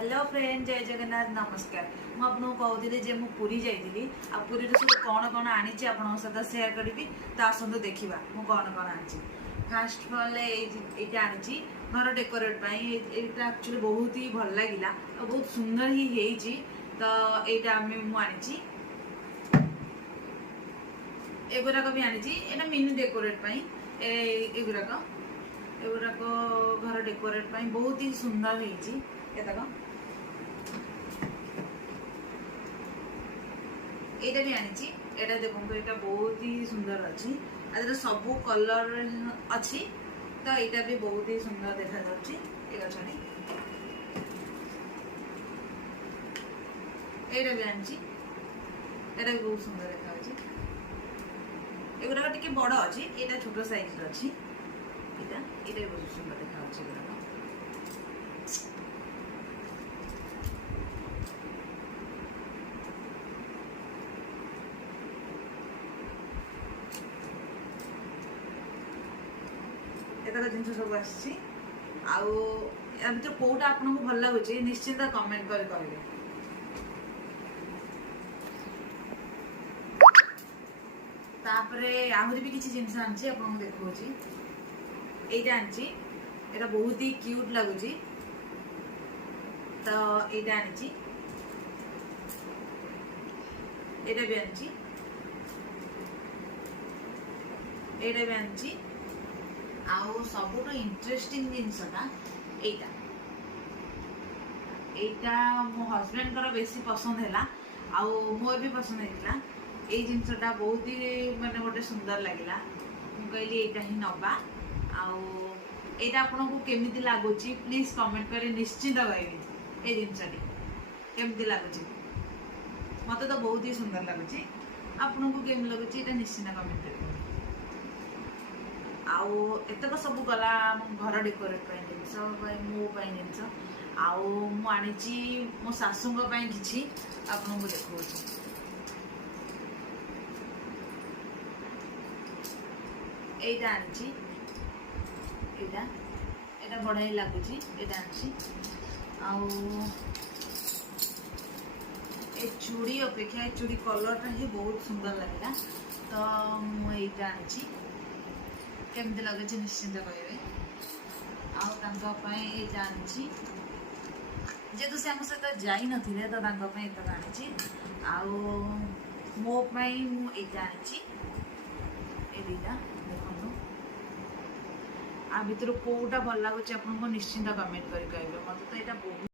Hello friend, जय जगन्नाथ, नमस्कार। मुझे आपको कहती मु पुरी जाइली आ पुरी सब कौन कौन आनी सहित सेयार करी आसतु देखा मु कौन कौन आनी। फास्ट अफ अल ये आनी घर डेकोरेट एक्चुअली बहुत ही भल लगे और बहुत सुंदर ही होती। तो यहाँ मुझे एगुराक भी आनी यहाँ मिनी डेकोरेट एगुराक घर डेकोरेट बहुत ही सुंदर होती। एटा भी आनी एटा देखो ये बहुत ही सुंदर अच्छी आदि सब कलर अच्छी। तो यहाँ भी बहुत ही सुंदर देखा जाउछि। एटा भी आनी एटा भी बहुत सुंदर देखा एगुरा टिके बड़ अच्छी यहाँ छोट साइज अच्छी यहाँ भी बहुत सुंदर देखा। एतक जिन सब आसी कौटा आपको भल लगुच निश्चिंत कमेंट कर करेंगे। आहरी भी किसी जिन आनी आपको देखा यहाँ आनी यहाँ बहुत ही क्यूट लगुच। तो यहाँ आनी यहाँ भी आनी यहाँ भी आनी आउ सबुठ इंटरेस्टिंग जिनसटा यहाँ मो हजबैंड बेसी पसंद है आउ मोर भी पसंद होता। ये जिनसटा बहुत ही माने गोटे सुंदर लगे मुझे यहाँ ही नवा आईटा आपको केमी लगुच प्लीज कमेंट कर निश्चिंत कह ये जिनसटी केमती लगुच। मत तो बहुत ही सुंदर लगुच आपको केमी लगुच ये निश्चिंत कमेंट कर। एतक सब गला घर डेकोरेट जिनस मोपाई जिनस आनी मो शाशु कि आपको देखा यहाँ आनी यहाँ बढ़िया लगुच यहाँ आनी चूड़ी अपेक्षा चूड़ी कलर ही बहुत सुंदर लगे। तो मुझे आनी केमती लगे निश्चिंत कहे आनी जेहेतु से आम सहित जाई नथिले तो एतक आनी मोपाई मुझे आनी दुईटा देखो आ भितर कौटा भल लगुच आपको निश्चिंत कमेंट कर कहे। मत तो यहाँ बहुत